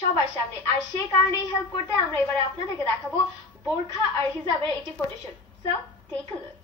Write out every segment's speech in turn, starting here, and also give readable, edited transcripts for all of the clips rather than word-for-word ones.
সবার সামনে। আর সেই কারণেই হেল্প করতে আমরা এবারে আপনাদেরকে দেখাবো বোরখা আর হিজাবের একটি photoshoot. So take a look.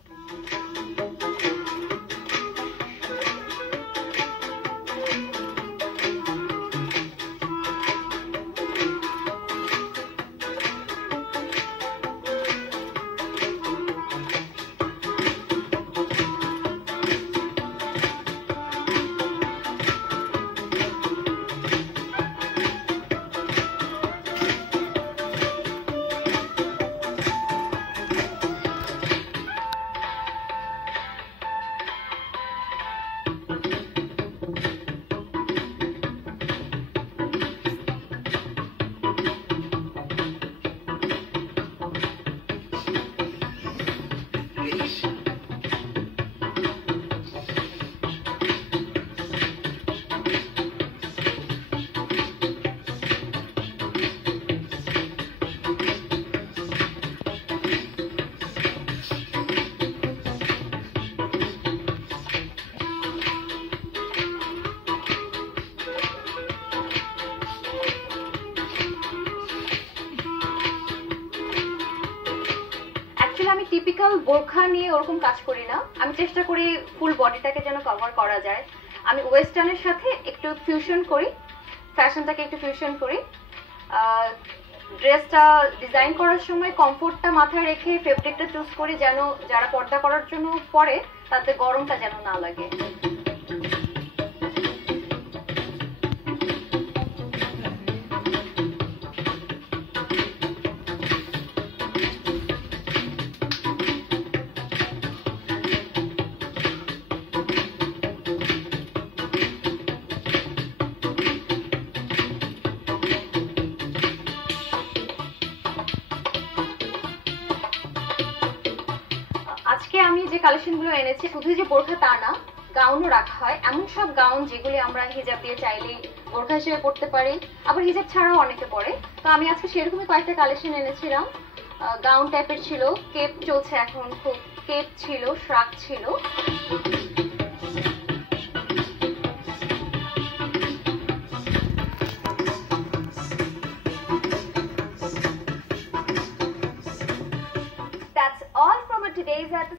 আমি টিপিক্যাল বোরখা নিয়ে ওরকম কাজ করি না, আমি চেষ্টা করি ফুল বডিটাকে যেন কভার করা যায়। আমি ওয়েস্টার্নের সাথে একটু ফিউশন করি, ফ্যাশনটাকে একটু ফিউশন করি। ড্রেসটা ডিজাইন করার সময় কমফোর্টটা মাথায় রেখে ফেব্রিকটা চুজ করি যেন যারা পর্দা করার জন্য পরে তাদের গরমটা যেন না লাগে। আজকে আমি যে কালেকশনগুলো এনেছি শুধু যে বোরখা তা না, গাউনও রাখা হয়। এমন সব গাউন যেগুলি আমরা হিজাব দিয়ে চাইলেই বোরখা হিসেবে পড়তে পারি, আবার হিজাব ছাড়াও অনেকে পরে। তো আমি আজকে সেরকমই কয়েকটা কালেকশন এনেছিলাম। গাউন টাইপের ছিল, কেপ চলছে এখন, খুব কেপ ছিল, শ্রাক ছিল।